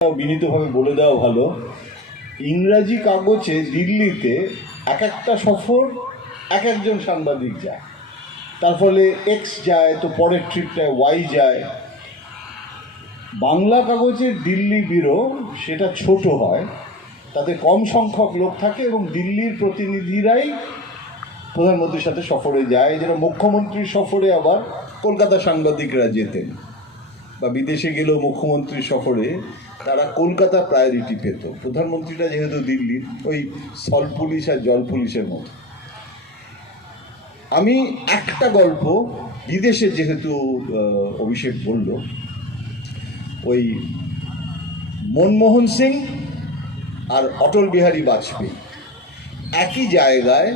বিনীতভাবে বলে দেওয়া ভালো। ইংরাজি কাগজে দিল্লিতে এক একটা সফর এক একজন সাংবাদিক যায়, তার ফলে এক্স যায়, তো পরের ট্রিপটায় ওয়াই যায়। বাংলা কাগজের দিল্লি ব্যুরো সেটা ছোট হয়, তাতে কম সংখ্যক লোক থাকে এবং দিল্লির প্রতিনিধিরাই প্রধানমন্ত্রীর সাথে সফরে যায়। যেন মুখ্যমন্ত্রীর সফরে আবার কলকাতা সাংবাদিকরা যেতেন, বা বিদেশে গেলেও মুখ্যমন্ত্রীর সফরে তারা কলকাতা প্রায়োরিটি পেত। প্রধানমন্ত্রীটা যেহেতু দিল্লির, ওই স্থল পুলিশ আর জল পুলিশের মতো। আমি একটা গল্প, বিদেশে যেহেতু অভিষেক বলল, ওই মনমোহন সিং আর অটল বিহারী বাজপেয়ী একই জায়গায়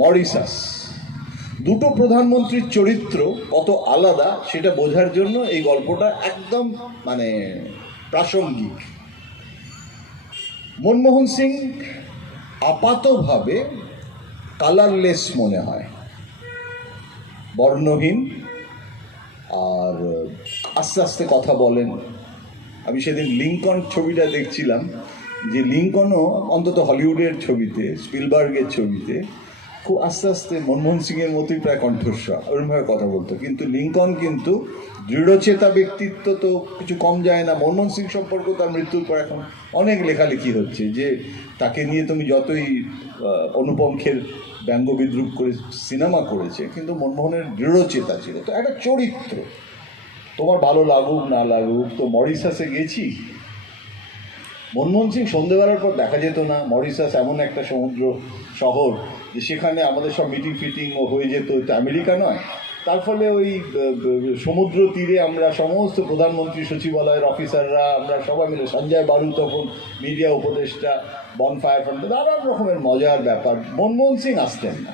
মরিশাস, দুটো প্রধানমন্ত্রীর চরিত্র কত আলাদা সেটা বোঝার জন্য এই গল্পটা একদম প্রাসঙ্গিক। মনমোহন সিং আপাতভাবে কালারলেস মনে হয়, বর্ণহীন, আর আস্তে আস্তে কথা বলেন। আমি সেদিন লিঙ্কন ছবিটা দেখছিলাম, যে লিঙ্কনও অন্তত হলিউডের ছবিতে, স্পিলবার্গের ছবিতে খুব আস্তে আস্তে মনমোহন সিংয়ের মতোই প্রায় কণ্ঠস্বর, ওরকমভাবে কথা বলতো। কিন্তু লিঙ্কন কিন্তু দৃঢ়চেতা ব্যক্তিত্ব, তো কিছু কম যায় না। মনমোহন সিং সম্পর্কে তার মৃত্যুর পর এখন অনেক লেখালেখি হচ্ছে যে তাকে নিয়ে তুমি যতই অনুপম খের ব্যঙ্গ বিদ্রুপ করে সিনেমা করেছে, কিন্তু মনমোহনের দৃঢ়চেতা ছিল। তো একটা চরিত্র, তোমার ভালো লাগুক না লাগুক। তো মরিশাসে গেছি, মনমোহন সিং সন্ধ্যেবেলার পর দেখা যেত না। মরিশাস এমন একটা সমুদ্র শহর যে সেখানে আমাদের সব মিটিং ফিটিং হয়ে যেত, তো আমেরিকা নয়। তার ফলে ওই সমুদ্র তীরে আমরা সমস্ত প্রধানমন্ত্রী, সচিবালয়ের অফিসাররা, আমরা সবাই মিলে, সঞ্জয় বারু তখন মিডিয়া উপদেষ্টা, বনফায়ার ফ্রন্ট, নানান রকমের মজার ব্যাপার। মনমোহন সিং আসতেন না,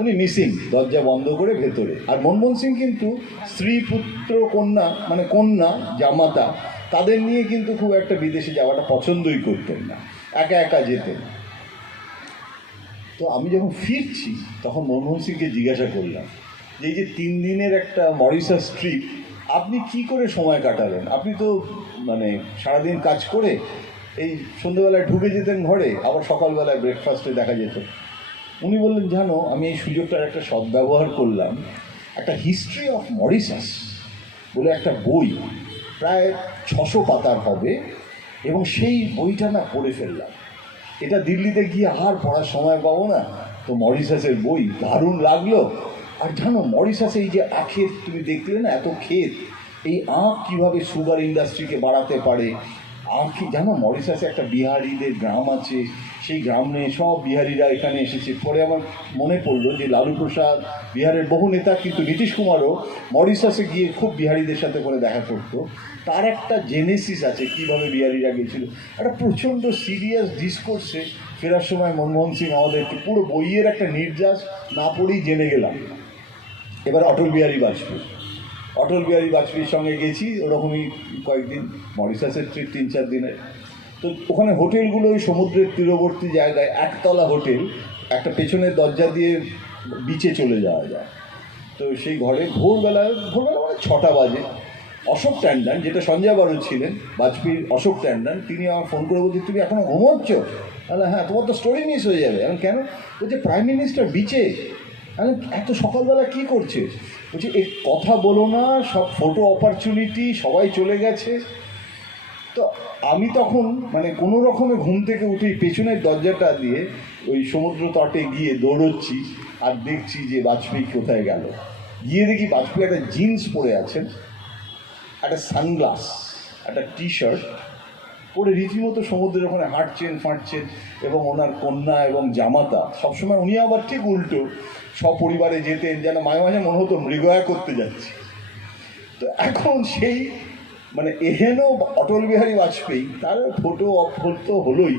উনি মিসিং, দরজা বন্ধ করে ভেতরে। আর মনমোহন সিং কিন্তু স্ত্রী, পুত্র, কন্যা, মানে কন্যা, জামাতা, তাদের নিয়ে কিন্তু খুব একটা বিদেশে যাওয়াটা পছন্দই করতেন না, একা একা যেতেন। তো আমি যখন ফিরছি তখন মনমোহন সিংকে জিজ্ঞাসা করলাম যে এই যে 3 দিনের একটা মরিশাস ট্রিপ আপনি কি করে সময় কাটালেন? আপনি তো সারাদিন কাজ করে এই সন্ধ্যেবেলায় ঢুকে যেতেন ঘরে, আবার সকালবেলায় ব্রেকফাস্টে দেখা যেত। উনি বললেন, জানো, আমি এই সুযোগটার একটা সদ্ব্যবহার করলাম। একটা হিস্ট্রি অফ মরিশাস বলে একটা বই, প্রায় 600 পাতার হবে, এবং সেই বইটা না পড়ে ফেললাম। এটা দিল্লিতে গিয়ে আর পড়ার সময় পাবো না, তো মরিশাসের বই দারুণ লাগলো। আর জানো, মরিশাসে এই যে আখের, তুমি দেখলে না এত ক্ষেত, এই আখ কীভাবে সুগার ইন্ডাস্ট্রিকে বাড়াতে পারে। আখ জানো, মরিশাসে একটা বিহারিদের গ্রাম আছে, সেই গ্রামে সব বিহারিরা এখানে এসেছে। পরে আমার মনে পড়লো যে লালু প্রসাদ, বিহারের বহু নেতা, কিন্তু নীতিশ কুমারও মরিশাসে গিয়ে খুব বিহারিদের সাথে করে দেখা করতো। তার একটা জেনেসিস আছে কীভাবে বিহারিরা গেছিল। একটা প্রচণ্ড সিরিয়াস ডিসকোর্সে ফেরার সময় মনমোহন সিং আমাদেরকে পুরো বইয়ের একটা নির্যাস না পড়েই জেনে গেলাম। এবার অটল বিহারী বাজপেয়ীর সঙ্গে গেছি, ওরকমই কয়েকদিন মরিশাসের ট্রিপ 3-4 দিনের। তো ওখানে হোটেলগুলো ওই সমুদ্রের তীরবর্তী জায়গায়, একতলা হোটেল, একটা পেছনের দরজা দিয়ে বিচে চলে যাওয়া যায়। তো সেই ঘরে ভোরবেলা মানে 6টা বাজে, অশোক ট্যান্ডন, যেটা সঞ্জয় বারু ছিলেন বাজপেয়ীর, অশোক ট্যান্ডন, তিনি আমার ফোন করে বলছি, তুমি এখনও ঘুমোচ্ছ? তাহলে হ্যাঁ, তোমার তো স্টোরি মিস হয়ে যাবে। এখন কেন? বলছে প্রাইম মিনিস্টার বিচে। এত সকালবেলা কি করছে? বলছি এই কথা বলো না, সব ফটো অপরচুনিটি, সবাই চলে গেছে। তো আমি তখন কোনো রকমে ঘুম থেকে উঠেই পেছনের দরজাটা দিয়ে ওই সমুদ্র তটে গিয়ে দৌড়চ্ছি, আর দেখছি যে বাজপেয়ী কোথায় গেল। গিয়ে দেখি বাজপেয়ী একটা জিন্স পরে আছেন, একটা সানগ্লাস, একটা টি-শার্ট পরে রীতিমতো সমুদ্রের ওখানে হাঁটছেন ফাঁটছেন, এবং ওনার কন্যা এবং জামাতা সবসময়, উনি আবার ঠিক উল্টো, সপরিবারে যেতেন, যেন মাঝে মাঝে মনে হতো মৃগয়া করতে যাচ্ছি। তো এখন সেই এহেন অটল বিহারী বাজপেয়ী, তার ফটো তো হলোই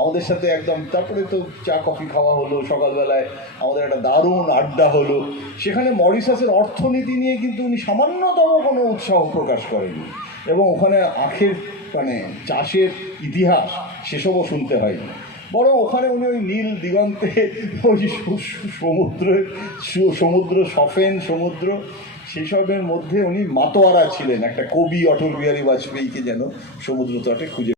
আমাদের সাথে একদম। তারপরে তো চা কফি খাওয়া হলো, সকালবেলায় আমাদের একটা দারুণ আড্ডা হলো। সেখানে মরিশাসের অর্থনীতি নিয়ে কিন্তু উনি সামান্যতম কোনো উৎসাহ প্রকাশ করেননি, এবং ওখানে আখের চাষের ইতিহাস সেসবও শুনতে হয়নি। বরং ওখানে উনি ওই নীল দিগন্তে ওই সমুদ্র সফেন সমুদ্র, সেসবের মধ্যে উনি মাতোয়ারা ছিলেন, একটা কবি অটল বিহারী বাজপেয়ীকে যেন সমুদ্র তটে খুঁজে